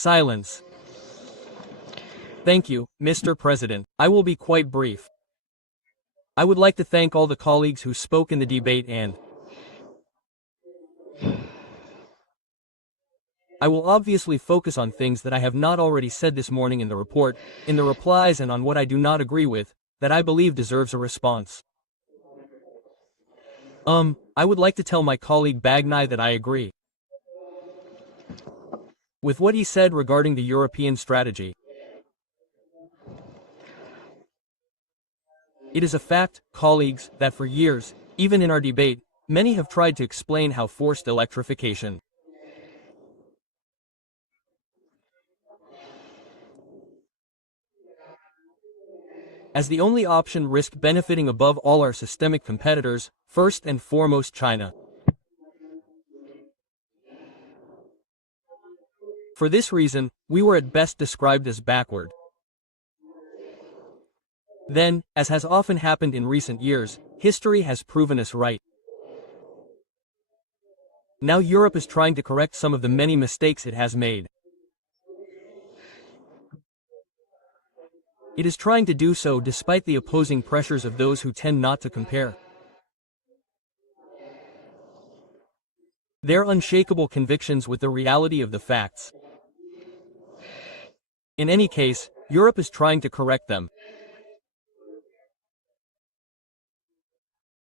Silence. Thank you, Mr. President. I will be quite brief. I would like to thank all the colleagues who spoke in the debate and I will obviously focus on things that I have not already said this morning in the report, in the replies and on what I do not agree with, that I believe deserves a response. I would like to tell my colleague Bagnai that I agree with what he said regarding the European strategy. It is a fact, colleagues, that for years, even in our debate, many have tried to explain how forced electrification as the only option risked benefiting above all our systemic competitors, first and foremost China. For this reason, we were at best described as backward. Then, as has often happened in recent years, history has proven us right. Now Europe is trying to correct some of the many mistakes it has made. It is trying to do so despite the opposing pressures of those who tend not to compare. Their unshakable convictions with the reality of the facts. In any case, Europe is trying to correct them.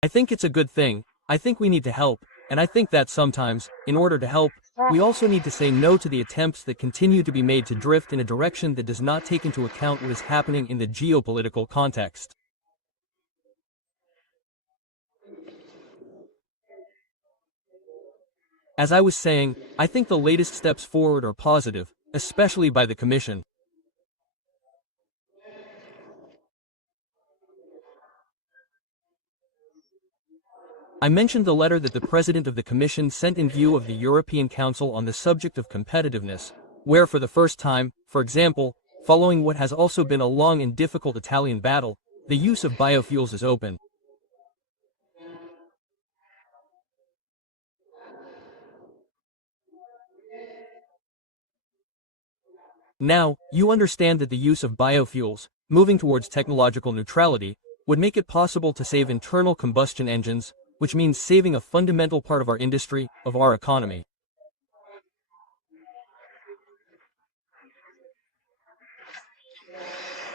I think it's a good thing. I think we need to help, and I think that sometimes, in order to help, we also need to say no to the attempts that continue to be made to drift in a direction that does not take into account what is happening in the geopolitical context. As I was saying, I think the latest steps forward are positive, especially by the Commission. I mentioned the letter that the President of the Commission sent in view of the European Council on the subject of competitiveness, where for the first time, for example, following what has also been a long and difficult Italian battle, the use of biofuels is open. Now, you understand that the use of biofuels, moving towards technological neutrality, would make it possible to save internal combustion engines, which means saving a fundamental part of our industry, of our economy.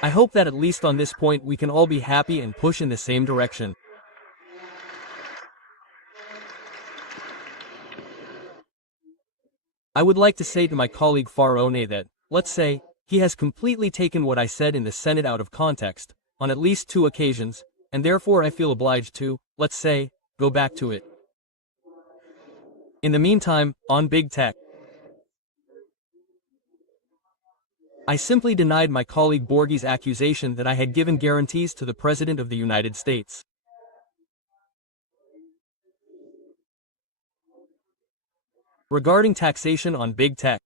I hope that at least on this point we can all be happy and push in the same direction. I would like to say to my colleague Farone that, let's say, he has completely taken what I said in the Senate out of context, on at least 2 occasions, and therefore I feel obliged to, let's say, go back to it. In the meantime, on big tech, I simply denied my colleague Borghi's accusation that I had given guarantees to the President of the United States. Regarding taxation on big tech,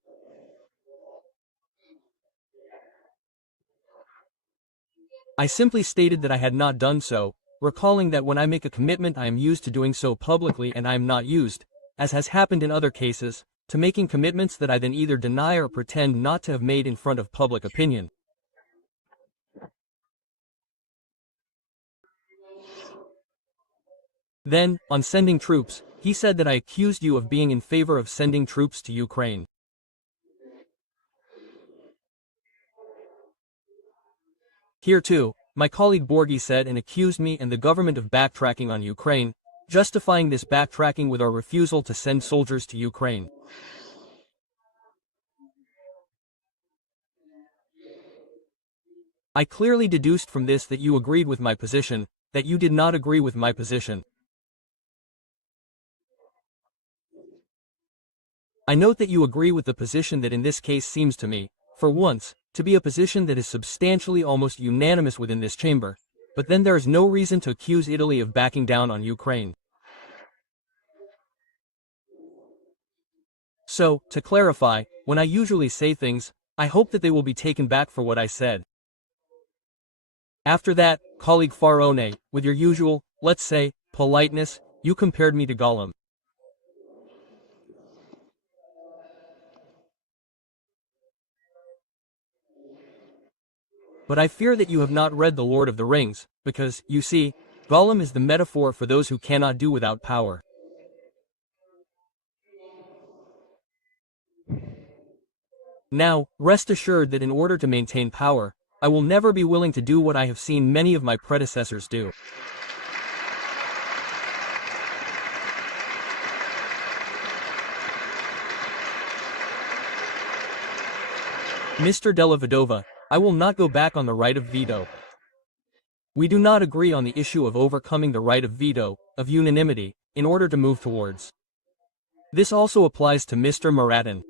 I simply stated that I had not done so, recalling that when I make a commitment I am used to doing so publicly and I am not used, as has happened in other cases, to making commitments that I then either deny or pretend not to have made in front of public opinion. Then, on sending troops, he said that I accused you of being in favor of sending troops to Ukraine. Here too, my colleague Borghi said and accused me and the government of backtracking on Ukraine, justifying this backtracking with our refusal to send soldiers to Ukraine. I clearly deduced from this that you agreed with my position, that you did not agree with my position. I note that you agree with the position that in this case seems to me, for once, to be a position that is substantially almost unanimous within this chamber, but then there is no reason to accuse Italy of backing down on Ukraine. So, to clarify, when I usually say things, I hope that they will be taken back for what I said. After that, colleague Farone, with your usual, let's say, politeness, you compared me to Gollum. But I fear that you have not read The Lord of the Rings, because, you see, Gollum is the metaphor for those who cannot do without power. Now, rest assured that in order to maintain power, I will never be willing to do what I have seen many of my predecessors do. Mr. Della Vedova, I will not go back on the right of veto. We do not agree on the issue of overcoming the right of veto, of unanimity, in order to move towards. This also applies to Mr. Maratin.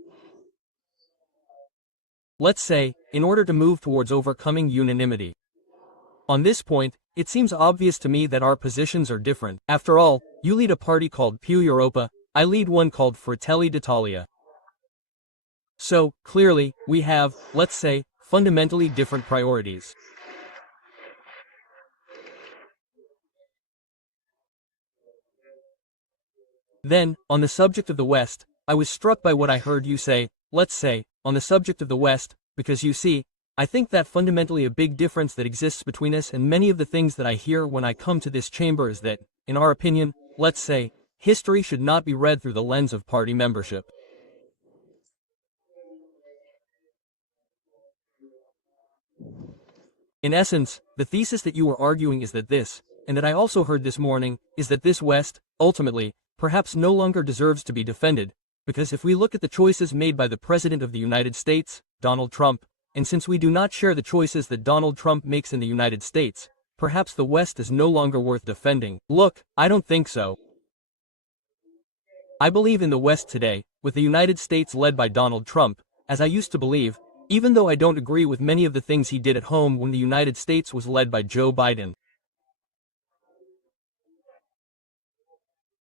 Let's say, in order to move towards overcoming unanimity. On this point, it seems obvious to me that our positions are different. After all, you lead a party called Più Europa, I lead one called Fratelli d'Italia. So, clearly, we have, let's say, fundamentally different priorities. Then, on the subject of the West, I was struck by what I heard you say, let's say, on the subject of the West, because you see, I think that fundamentally a big difference that exists between us and many of the things that I hear when I come to this chamber is that, in our opinion, let's say, history should not be read through the lens of party membership. In essence, the thesis that you were arguing is that this, and that I also heard this morning, is that this West, ultimately, perhaps no longer deserves to be defended, because if we look at the choices made by the President of the United States, Donald Trump, and since we do not share the choices that Donald Trump makes in the United States, perhaps the West is no longer worth defending. Look, I don't think so. I believe in the West today, with the United States led by Donald Trump, as I used to believe, even though I don't agree with many of the things he did at home when the United States was led by Joe Biden.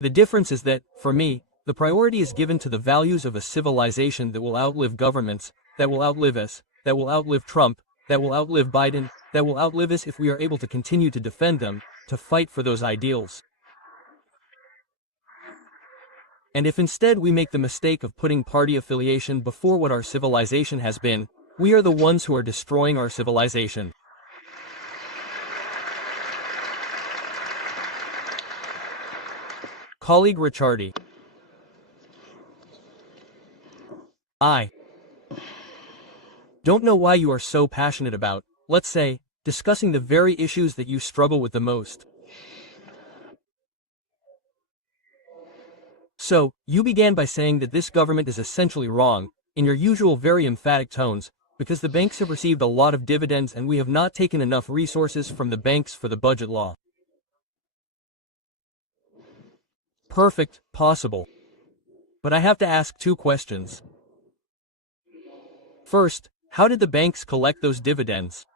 The difference is that, for me, the priority is given to the values of a civilization that will outlive governments, that will outlive us, that will outlive Trump, that will outlive Biden, that will outlive us if we are able to continue to defend them, to fight for those ideals. And if instead we make the mistake of putting party affiliation before what our civilization has been, we are the ones who are destroying our civilization. Colleague Ricciardi. I don't know why you are so passionate about, let's say, discussing the very issues that you struggle with the most. So, you began by saying that this government is essentially wrong, in your usual very emphatic tones, because the banks have received a lot of dividends and we have not taken enough resources from the banks for the budget law. Perfect, possible. But I have to ask two questions. First, how did the banks collect those dividends?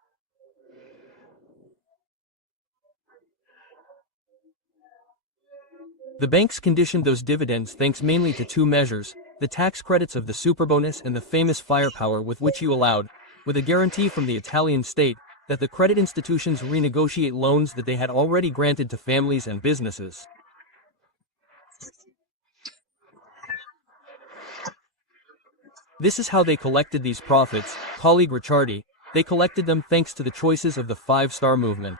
The banks conditioned those dividends thanks mainly to two measures, the tax credits of the superbonus and the famous firepower with which you allowed, with a guarantee from the Italian state, that the credit institutions renegotiate loans that they had already granted to families and businesses. This is how they collected these profits, colleague Ricciardi. They collected them thanks to the choices of the five-star movement.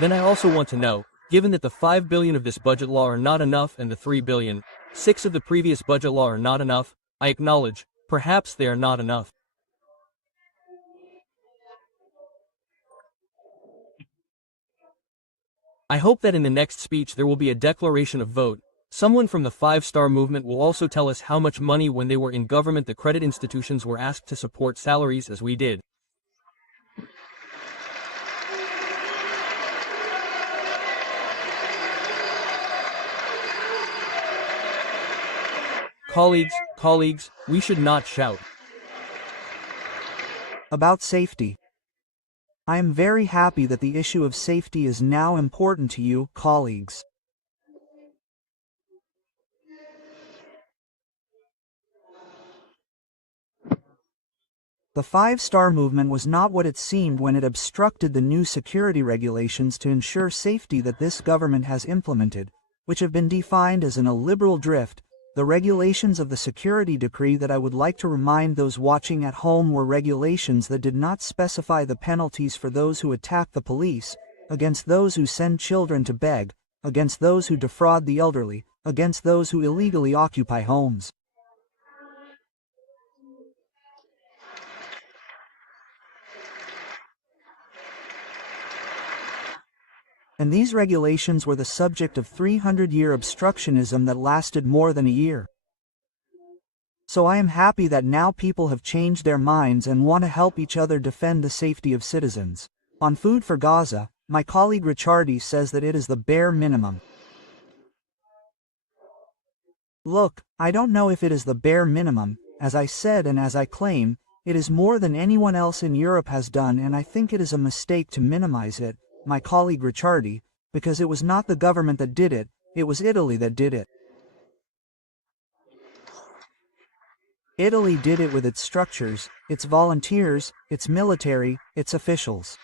Then I also want to know, given that the 5 billion of this budget law are not enough and the 3 billion, 6 of the previous budget law are not enough, I acknowledge, perhaps they are not enough. I hope that in the next speech there will be a declaration of vote. Someone from the five-star movement will also tell us how much money when they were in government the credit institutions were asked to support salaries as we did. Colleagues, we should not shout. About safety. I am very happy that the issue of safety is now important to you, colleagues. The five-star movement was not what it seemed when it obstructed the new security regulations to ensure safety that this government has implemented, which have been defined as an illiberal drift. The regulations of the security decree that I would like to remind those watching at home were regulations that did not specify the penalties for those who attack the police, against those who send children to beg, against those who defraud the elderly, against those who illegally occupy homes. And these regulations were the subject of 300-year obstructionism that lasted more than a year. So I am happy that now people have changed their minds and want to help each other defend the safety of citizens. On food for Gaza, my colleague Ricciardi says that it is the bare minimum. Look, I don't know if it is the bare minimum. As I said and as I claim, it is more than anyone else in Europe has done, and I think it is a mistake to minimize it, my colleague Ricciardi, because it was not the government that did it, it was Italy that did it. Italy did it with its structures, its volunteers, its military, its officials.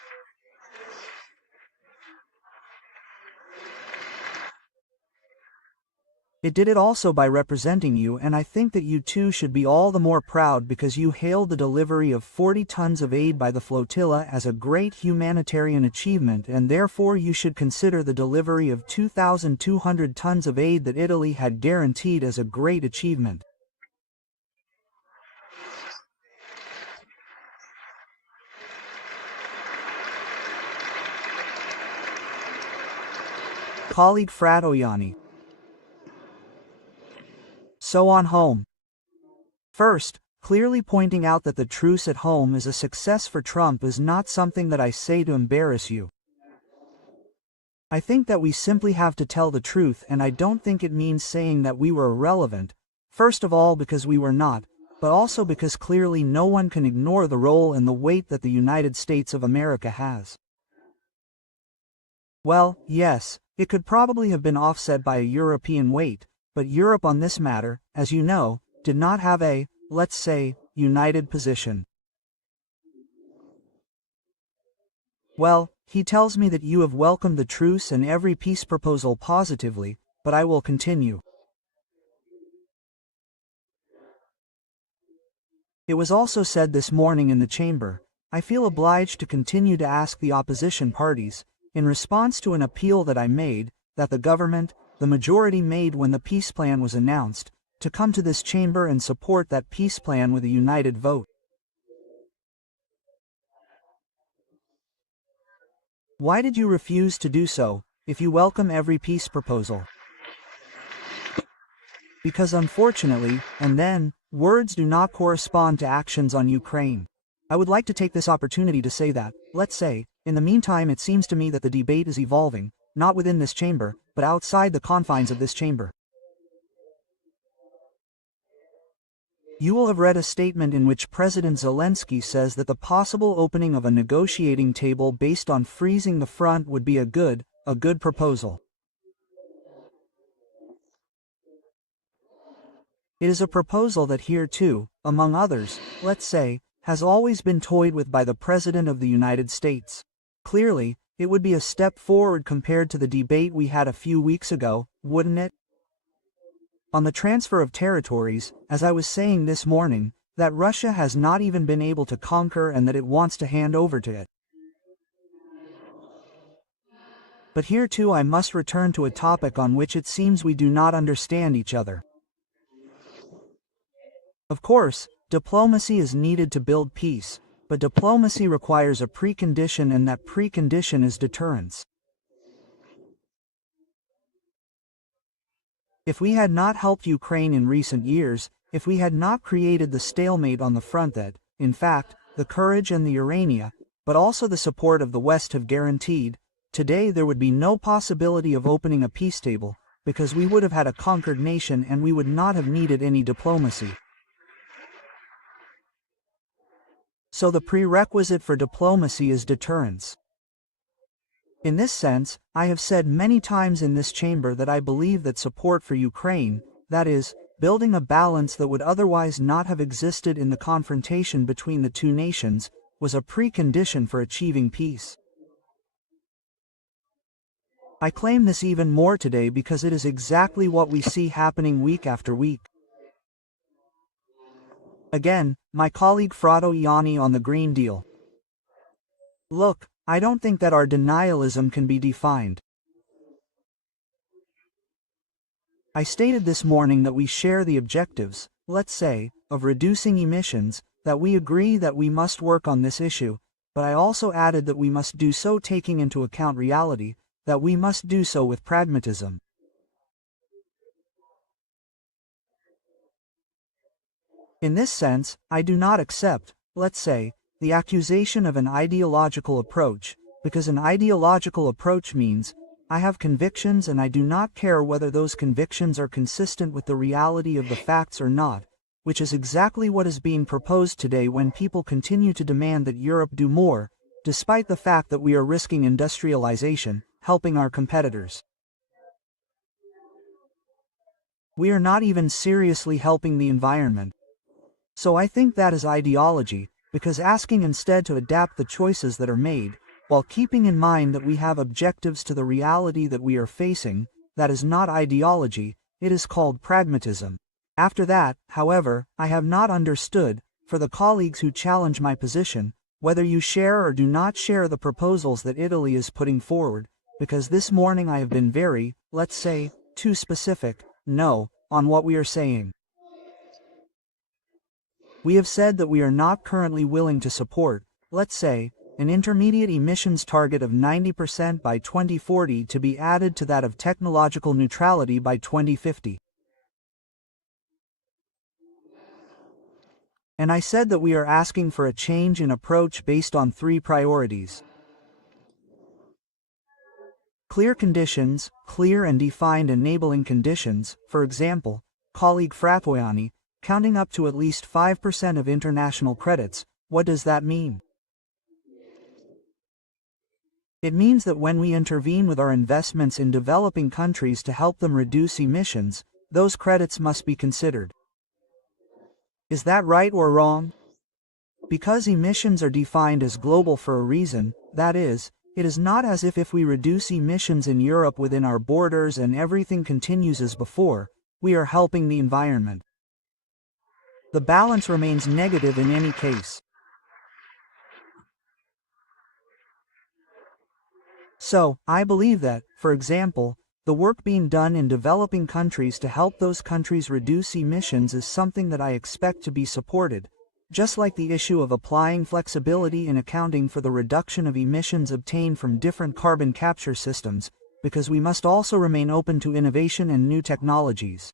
It did it also by representing you, and I think that you too should be all the more proud because you hailed the delivery of 40 tons of aid by the flotilla as a great humanitarian achievement, and therefore you should consider the delivery of 2,200 tons of aid that Italy had guaranteed as a great achievement. Colleague Fratoianni. So on home. First, clearly pointing out that the truce at home is a success for Trump is not something that I say to embarrass you. I think that we simply have to tell the truth, and I don't think it means saying that we were irrelevant, first of all because we were not, but also because clearly no one can ignore the role and the weight that the United States of America has. Well, yes, it could probably have been offset by a European weight, but Europe on this matter, as you know, did not have a, let's say, united position. Well, he tells me that you have welcomed the truce and every peace proposal positively, but I will continue. It was also said this morning in the chamber, I feel obliged to continue to ask the opposition parties, in response to an appeal that I made, that the government, the majority made when the peace plan was announced, to come to this chamber and support that peace plan with a united vote. Why did you refuse to do so, if you welcome every peace proposal? Because unfortunately, and then, words do not correspond to actions on Ukraine. I would like to take this opportunity to say that, let's say, in the meantime it seems to me that the debate is evolving, not within this chamber, but outside the confines of this chamber. You will have read a statement in which President Zelensky says that the possible opening of a negotiating table based on freezing the front would be a good proposal. It is a proposal that here too, among others, let's say, has always been toyed with by the President of the United States. Clearly, it would be a step forward compared to the debate we had a few weeks ago, wouldn't it? On the transfer of territories, as I was saying this morning, that Russia has not even been able to conquer and that it wants to hand over to it. But here too I must return to a topic on which it seems we do not understand each other. Of course, diplomacy is needed to build peace, but diplomacy requires a precondition, and that precondition is deterrence. If we had not helped Ukraine in recent years, if we had not created the stalemate on the front that, in fact, the courage and the Urania, but also the support of the West have guaranteed, today there would be no possibility of opening a peace table, because we would have had a conquered nation and we would not have needed any diplomacy. So the prerequisite for diplomacy is deterrence. In this sense, I have said many times in this chamber that I believe that support for Ukraine, that is, building a balance that would otherwise not have existed in the confrontation between the two nations, was a precondition for achieving peace. I claim this even more today because it is exactly what we see happening week after week. Again, my colleague Frado Ianni on the Green Deal. Look, I don't think that our denialism can be defined. I stated this morning that we share the objectives, let's say, of reducing emissions, that we agree that we must work on this issue, but I also added that we must do so taking into account reality, that we must do so with pragmatism. In this sense, I do not accept, let's say, the accusation of an ideological approach, because an ideological approach means, I have convictions and I do not care whether those convictions are consistent with the reality of the facts or not, which is exactly what is being proposed today when people continue to demand that Europe do more, despite the fact that we are risking industrialization, helping our competitors. We are not even seriously helping the environment. So I think that is ideology, because asking instead to adapt the choices that are made, while keeping in mind that we have objectives to the reality that we are facing, that is not ideology, it is called pragmatism. After that, however, I have not understood, for the colleagues who challenge my position, whether you share or do not share the proposals that Italy is putting forward, because this morning I have been very, let's say, too specific, no, on what we are saying. We have said that we are not currently willing to support, let's say, an intermediate emissions target of 90% by 2040 to be added to that of technological neutrality by 2050. And I said that we are asking for a change in approach based on 3 priorities. Clear conditions, clear and defined enabling conditions, for example, colleague Fratoiani, counting up to at least 5% of international credits. What does that mean? It means that when we intervene with our investments in developing countries to help them reduce emissions, those credits must be considered. Is that right or wrong? Because emissions are defined as global for a reason, that is, it is not as if we reduce emissions in Europe within our borders and everything continues as before, we are helping the environment. The balance remains negative in any case. So, I believe that, for example, the work being done in developing countries to help those countries reduce emissions is something that I expect to be supported, just like the issue of applying flexibility in accounting for the reduction of emissions obtained from different carbon capture systems, because we must also remain open to innovation and new technologies.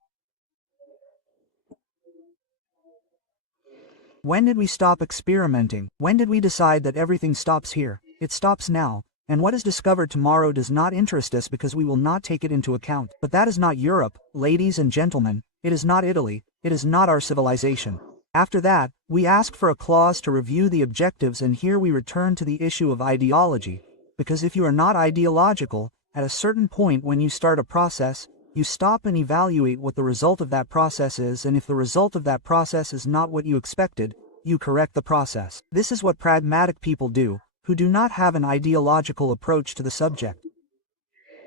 When did we stop experimenting? When did we decide that everything stops here? It stops now. And what is discovered tomorrow does not interest us because we will not take it into account. But that is not Europe, ladies and gentlemen, it is not Italy, it is not our civilization. After that, we ask for a clause to review the objectives, and here we return to the issue of ideology, because if you are not ideological, at a certain point when you start a process, you stop and evaluate what the result of that process is, and if the result of that process is not what you expected, you correct the process. This is what pragmatic people do, who do not have an ideological approach to the subject.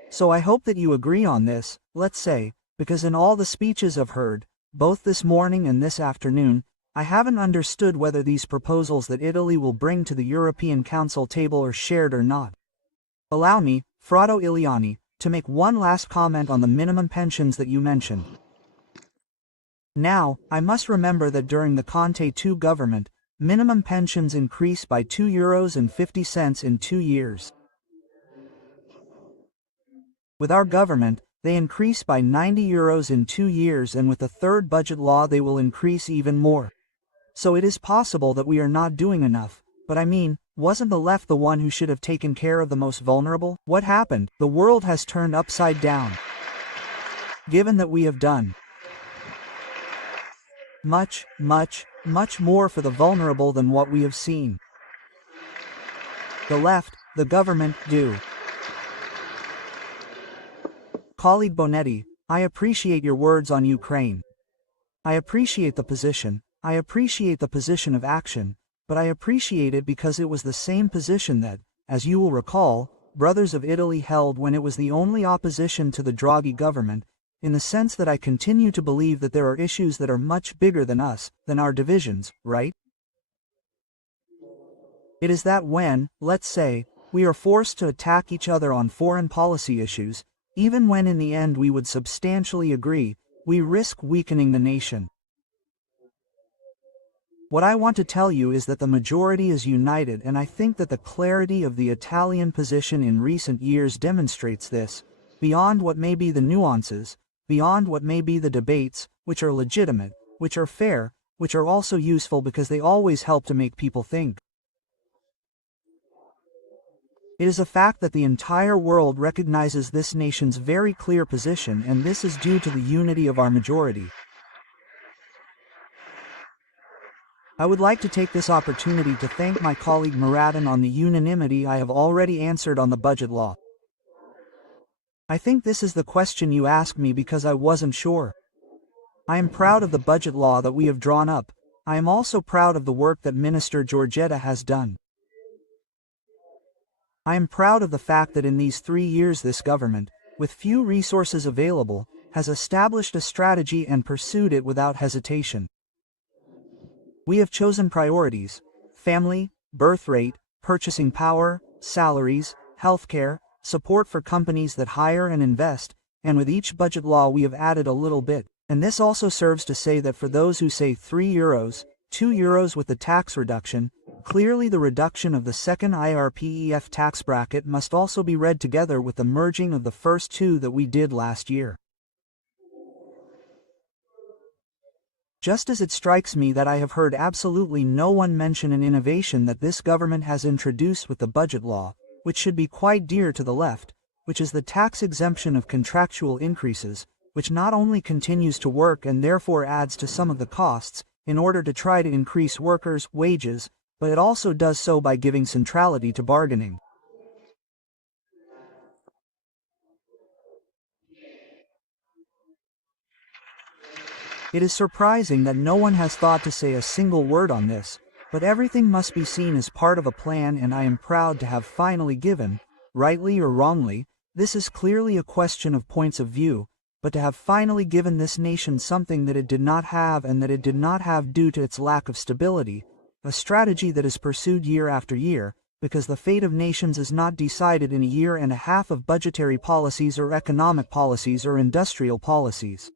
So I hope that you agree on this, let's say, because in all the speeches I've heard, both this morning and this afternoon, I haven't understood whether these proposals that Italy will bring to the European Council table are shared or not. Allow me, Frado Ianni, to make one last comment on the minimum pensions that you mentioned. Now, I must remember that during the Conte II government, minimum pensions increased by €2.50 in 2 years. With our government, they increased by €90 in 2 years, and with the third budget law they will increase even more. So it is possible that we are not doing enough, but I mean, wasn't the left the one who should have taken care of the most vulnerable? What happened? The world has turned upside down. Given that we have done much more for the vulnerable than what we have seen the left, the government, do. Colleague Bonetti, I appreciate your words on Ukraine. I appreciate the position, I appreciate the position of action, but I appreciate it because it was the same position that, as you will recall, Brothers of Italy held when it was the only opposition to the Draghi government, in the sense that I continue to believe that there are issues that are much bigger than us, than our divisions, right? It is that when, let's say, we are forced to attack each other on foreign policy issues, even when in the end we would substantially agree, we risk weakening the nation. What I want to tell you is that the majority is united, and I think that the clarity of the Italian position in recent years demonstrates this, beyond what may be the nuances, beyond what may be the debates, which are legitimate, which are fair, which are also useful because they always help to make people think. It is a fact that the entire world recognizes this nation's very clear position, and this is due to the unity of our majority. I would like to take this opportunity to thank my colleague Muradin on the unanimity I have already answered on the budget law. I think this is the question you asked me because I wasn't sure. I am proud of the budget law that we have drawn up. I am also proud of the work that Minister Giorgetta has done. I am proud of the fact that in these 3 years this government, with few resources available, has established a strategy and pursued it without hesitation. We have chosen priorities: family, birth rate, purchasing power, salaries, healthcare, support for companies that hire and invest, and with each budget law we have added a little bit. And this also serves to say that for those who say €3, €2 with the tax reduction, clearly the reduction of the second IRPEF tax bracket must also be read together with the merging of the first two that we did last year. Just as it strikes me that I have heard absolutely no one mention an innovation that this government has introduced with the budget law, which should be quite dear to the left, which is the tax exemption of contractual increases, which not only continues to work and therefore adds to some of the costs, in order to try to increase workers' wages, but it also does so by giving centrality to bargaining. It is surprising that no one has thought to say a single word on this, but everything must be seen as part of a plan, and I am proud to have finally given, rightly or wrongly, this is clearly a question of points of view, but to have finally given this nation something that it did not have and that it did not have due to its lack of stability, a strategy that is pursued year after year, because the fate of nations is not decided in a year and a half of budgetary policies or economic policies or industrial policies.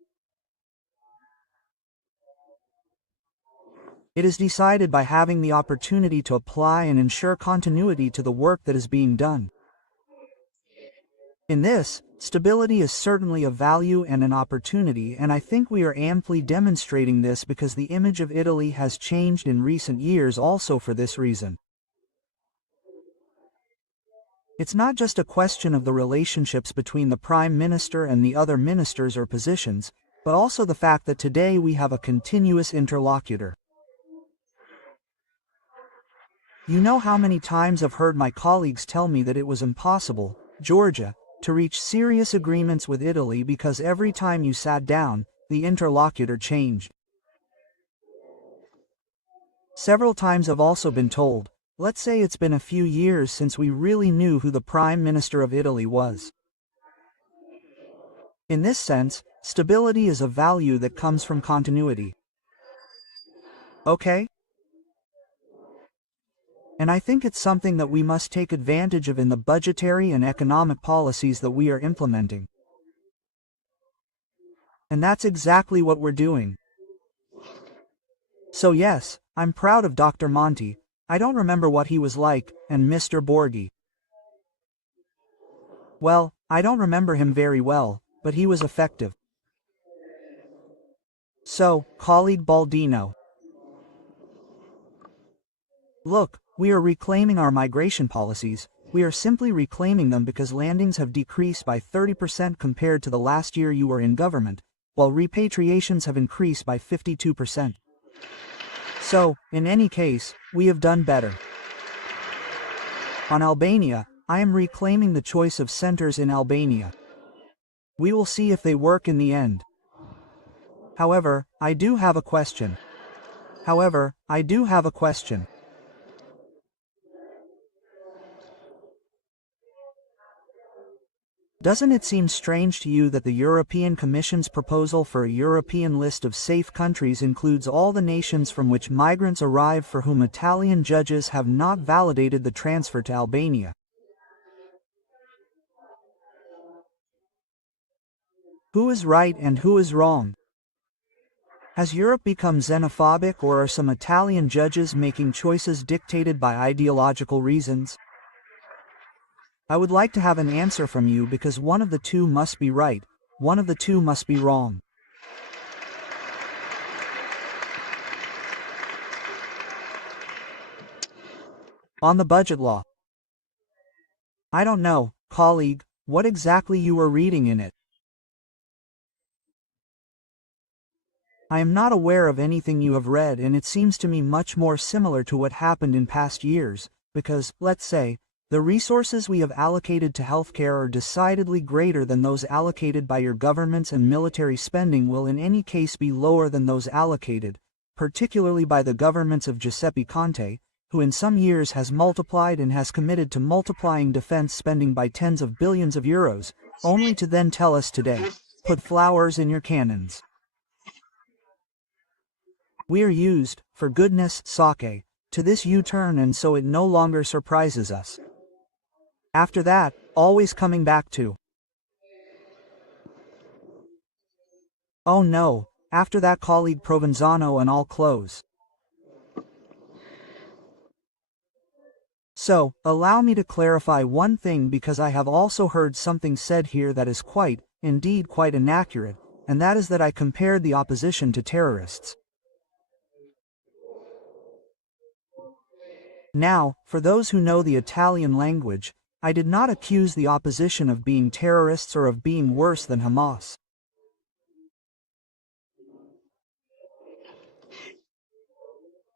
It is decided by having the opportunity to apply and ensure continuity to the work that is being done. In this, stability is certainly a value and an opportunity, and I think we are amply demonstrating this because the image of Italy has changed in recent years also for this reason. It's not just a question of the relationships between the Prime Minister and the other ministers or positions, but also the fact that today we have a continuous interlocutor. You know how many times I've heard my colleagues tell me that it was impossible, Georgia, to reach serious agreements with Italy because every time you sat down, the interlocutor changed. Several times I've also been told, let's say it's been a few years since we really knew who the Prime Minister of Italy was. In this sense, stability is a value that comes from continuity. Okay? And I think it's something that we must take advantage of in the budgetary and economic policies that we are implementing. And that's exactly what we're doing. So yes, I'm proud of Dr. Monti. I don't remember what he was like, and Mr. Borghi. Well, I don't remember him very well, but he was effective. So, colleague Baldino. Look, we are reclaiming our migration policies. We are simply reclaiming them because landings have decreased by 30% compared to the last year you were in government, while repatriations have increased by 52%. So, in any case, we have done better. On Albania, I am reclaiming the choice of centers in Albania. We will see if they work in the end. However, I do have a question. Doesn't it seem strange to you that the European Commission's proposal for a European list of safe countries includes all the nations from which migrants arrive for whom Italian judges have not validated the transfer to Albania? Who is right and who is wrong? Has Europe become xenophobic, or are some Italian judges making choices dictated by ideological reasons? I would like to have an answer from you, because one of the two must be right, one of the two must be wrong. On the budget law. I don't know, colleague, what exactly you were reading in it. I am not aware of anything you have read, and it seems to me much more similar to what happened in past years, because, let's say, the resources we have allocated to healthcare are decidedly greater than those allocated by your governments, and military spending will in any case be lower than those allocated, particularly by the governments of Giuseppe Conte, who in some years has multiplied and has committed to multiplying defense spending by tens of billions of euros, only to then tell us today, put flowers in your cannons. We are used, for goodness sake, to this U-turn, and so it no longer surprises us. After that, always coming back to. Oh no, after that, colleague Provenzano, and I'll close. So, allow me to clarify one thing, because I have also heard something said here that is quite, indeed quite inaccurate, and that is that I compared the opposition to terrorists. Now, for those who know the Italian language, I did not accuse the opposition of being terrorists or of being worse than Hamas.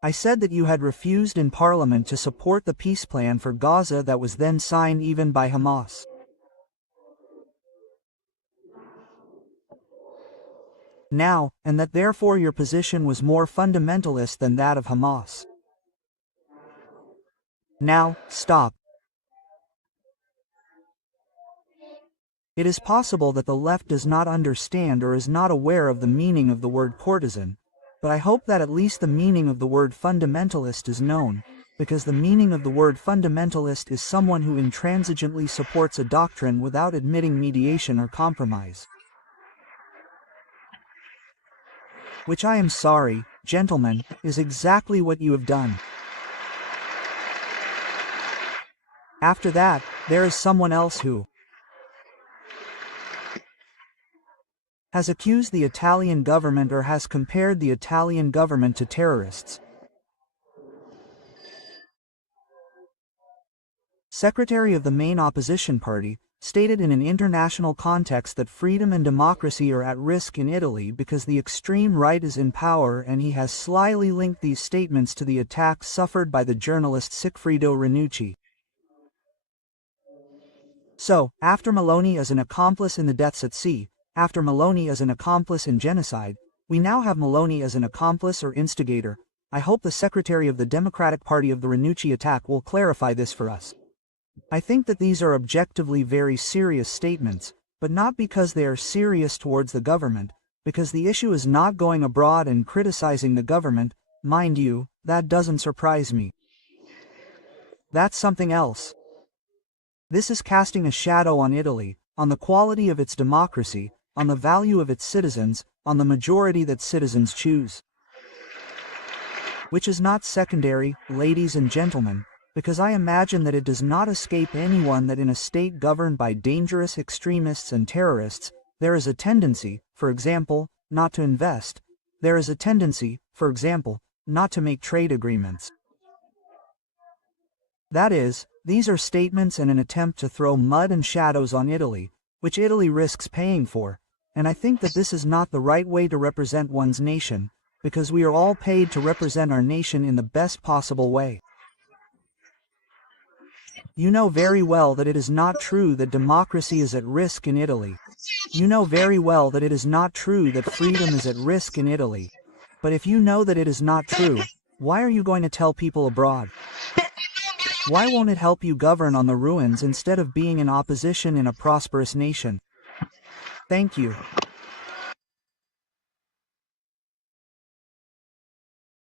I said that you had refused in Parliament to support the peace plan for Gaza that was then signed even by Hamas. Now, and that therefore your position was more fundamentalist than that of Hamas. Now, stop. It is possible that the left does not understand or is not aware of the meaning of the word partisan, but I hope that at least the meaning of the word fundamentalist is known, because the meaning of the word fundamentalist is someone who intransigently supports a doctrine without admitting mediation or compromise. Which, I am sorry, gentlemen, is exactly what you have done. After that, there is someone else who has accused the Italian government or has compared the Italian government to terrorists. Secretary of the main opposition party stated in an international context that freedom and democracy are at risk in Italy because the extreme right is in power, and he has slyly linked these statements to the attacks suffered by the journalist Sigfrido Ranucci. So, after Meloni as an accomplice in the deaths at sea, after Meloni as an accomplice in genocide, we now have Meloni as an accomplice or instigator. I hope the Secretary of the Democratic Party of the Ranucci attack will clarify this for us. I think that these are objectively very serious statements, but not because they are serious towards the government, because the issue is not going abroad and criticizing the government. Mind you, that doesn't surprise me. That's something else. This is casting a shadow on Italy, on the quality of its democracy, on the value of its citizens, on the majority that citizens choose. Which is not secondary, ladies and gentlemen, because I imagine that it does not escape anyone that in a state governed by dangerous extremists and terrorists, there is a tendency, for example, not to invest. There is a tendency, for example, not to make trade agreements. That is, these are statements and an attempt to throw mud and shadows on Italy, which Italy risks paying for, and I think that this is not the right way to represent one's nation, because we are all paid to represent our nation in the best possible way. You know very well that it is not true that democracy is at risk in Italy. You know very well that it is not true that freedom is at risk in Italy. But if you know that it is not true, why are you going to tell people abroad? Why won't it help you govern on the ruins instead of being in opposition in a prosperous nation? Thank you.